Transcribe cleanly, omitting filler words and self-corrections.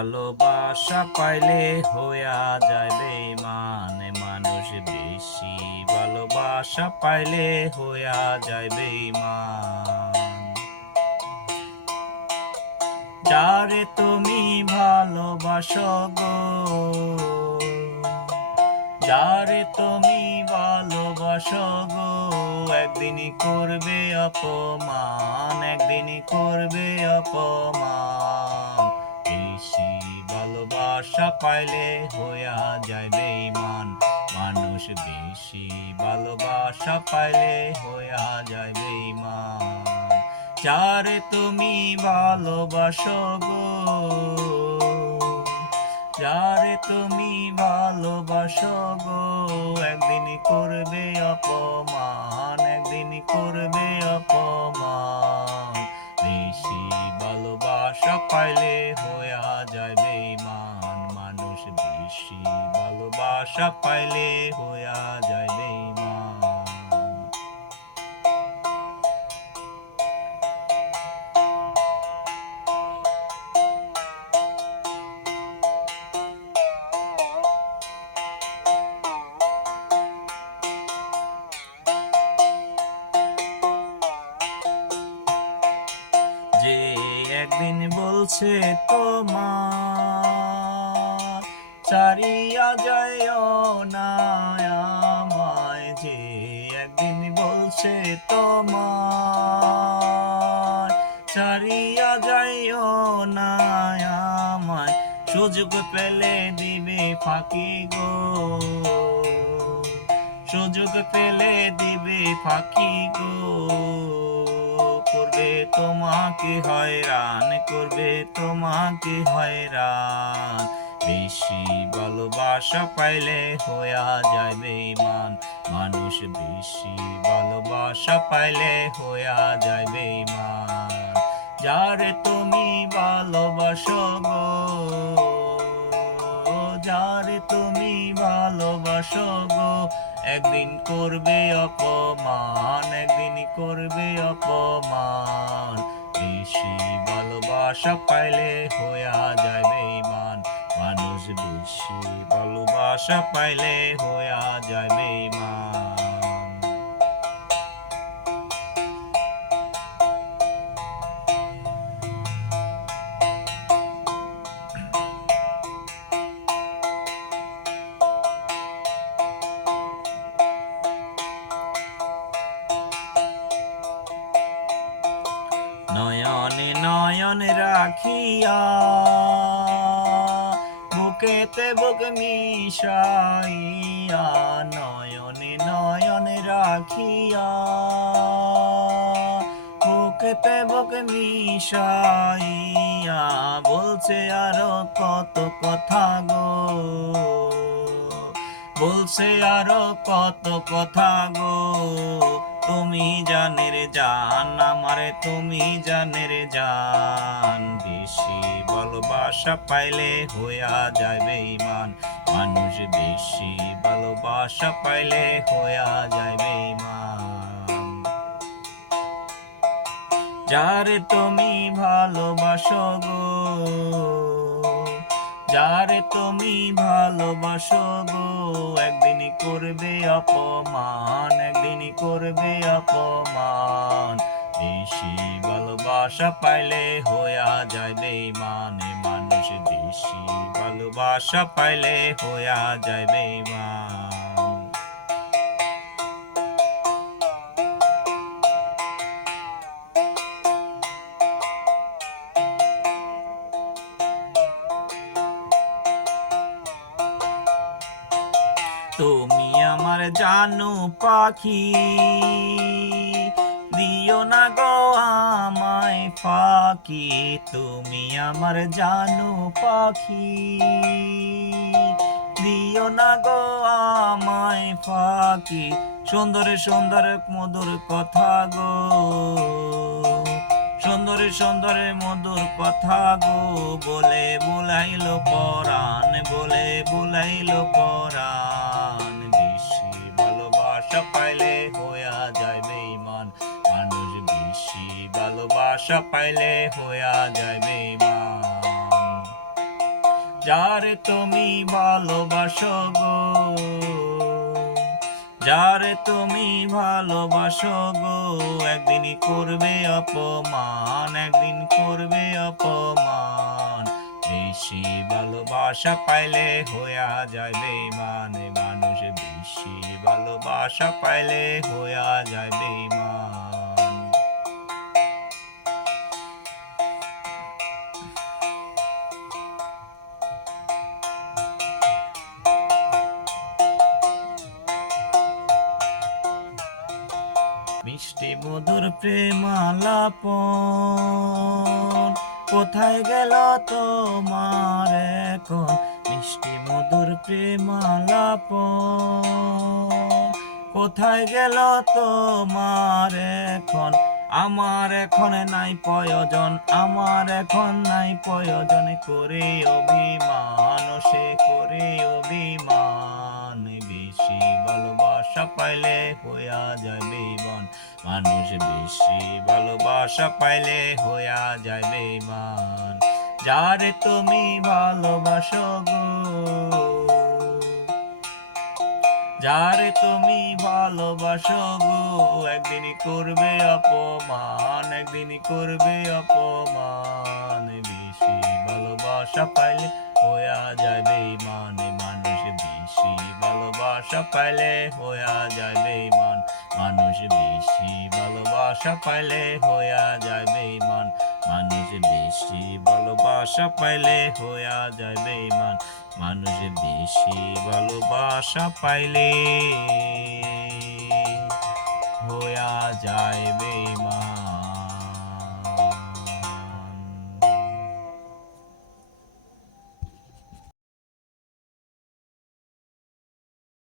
ভালোবাসা পাইলে হইয়া যায় বেঈমান। মানুষ বেশি ভালোবাসা পাইলে হইয়া যায় বেঈমান। যারে তুমি ভালোবাসো গো, যারে তুমি ভালোবাসো গো, একদিনই করবে অপমান, একদিনই করবে অপমান। বেশি ভালোবাসা পাইলে হইয়া যায় বেঈমান। মানুষ বেশি ভালোবাসা পাইলে হইয়া যায় বেঈমান। যারে তুমি ভালোবাসো গো, যারে তুমি ভালোবাসো গো, একদিনই করবে অপমান, একদিনই করবে অপমান। বেশি ভালোবাসা পাইলে হইয়া যায় বেঈমান। মানুষ বেশি ভালোবাসা পাইলে হইয়া যায় বেঈমান। যে একদিন বলছে তোমার ছাড়িয়া যাইও না আমায়, যে একদিন বলছে তোমার ছাড়িয়া যাইও না আমায়, সুযোগ পেলে দিবে ফাঁকি গো, সুযোগ পেলে দিবে ফাঁকি গো। করবে তোমাকে হয়রান, করবে তোমাকে হয়রান। বেশি ভালোবাসা পাইলে হইয়া যায় বেঈমান। মানুষ বেশি ভালোবাসা পাইলে হইয়া যায় বেঈমান। যারে তুমি ভালোবাসো গো, যারে তুমি ভালোবাসো গো, একদিন করবে অপমান, একদিন করবে অপমান। বেশি ভালোবাসা পাইলে হইয়া যায় বেঈমান। মানুষ বেশি ভালোবাসা পাইলে হইয়া যায় বেঈমান। নয়নে নয়ন রাখিয়া, বুকেতে বুক মিশাইয়া, নয়নে নয়ন রাখিয়া, বুকেতে বুক মিশাইয়া, বলছে আরো কত কথা গো, বলছে আরো কত কথা গো। তুমি জানের জান আমারে, তুমি জানের জান। বেশি ভালোবাসা পাইলে হইয়া যায় বেঈমান। মানুষ বেশি ভালোবাসা পাইলে হইয়া যায় বেঈমান। যারে তুমি ভালোবাসো গো, যারে তুমি ভালোবাসো গো, একদিনই করবে অপমান, একদিনই করবে অপমান। বেশি ভালোবাসা পাইলে হইয়া যায় বেঈমান। মানুষ বেশি ভালোবাসা পাইলে হইয়া যায় বেঈমান। তুমি আমার জানু পাখি, দিও না গো আমায় ফাঁকি। তুমি আমার জানু পাখি, দিও না গো আমায় ফাঁকি। সুন্দর সুন্দর মধুর কথা গো, সুন্দর সুন্দর মধুর কথা গো, বলে বুলাইলো পরাণ, বলে বুলাইলো পরাণ। বেশি ভালোবাসা পাইলে হইয়া যায় বেঈমান। মানুষ বেশি ভালোবাসা পাইলে হইয়া যায় বেঈমান। যারে তুমি ভালোবাসো গো, যারে তুমি ভালোবাসো গো, একদিনই করবে অপমান, একদিন করবে অপমান। বেশি ভালোবাসা পাইলে হইয়া যায় বেঈমান, মানুষ বেশি ভালোবাসা পাইলে হইয়া যায় বেঈমান। মিষ্টি মধুর প্রেমালাপন কোথায় গেল তোমার এখন? মিষ্টি মধুর প্রেমালাপন কোথায় গেল তোমার এখন? আমার এখন নাই প্রয়োজন, আমার এখন নাই প্রয়োজন, করে অভিমান সে করে অভিমান। বেশি ভালোবাসা পাইলে হইয়া যায় বেঈমান, মানুষ বেশি ভালোবাসা পাইলে হইয়া যায় বেঈমান। যারে তুমি ভালোবাসো গো, যারে তুমি ভালোবাসো গো, একদিনই করবে অপমান, একদিনই করবে অপমান। বেশি ভালোবাসা পাইলে হইয়া যায় বেঈমান, মানুষ বেশি ভালোবাসা পাইলে হইয়া যায় বেঈমান, মানুষ বেশি ভালোবাসা পাইলে হইয়া যায় বেঈমান, মানুষ বেশি ভালোবাসা পাইলে হইয়া যায় বেঈমান, মানুষ বেশি ভালোবাসা পাইলে হইয়া যায়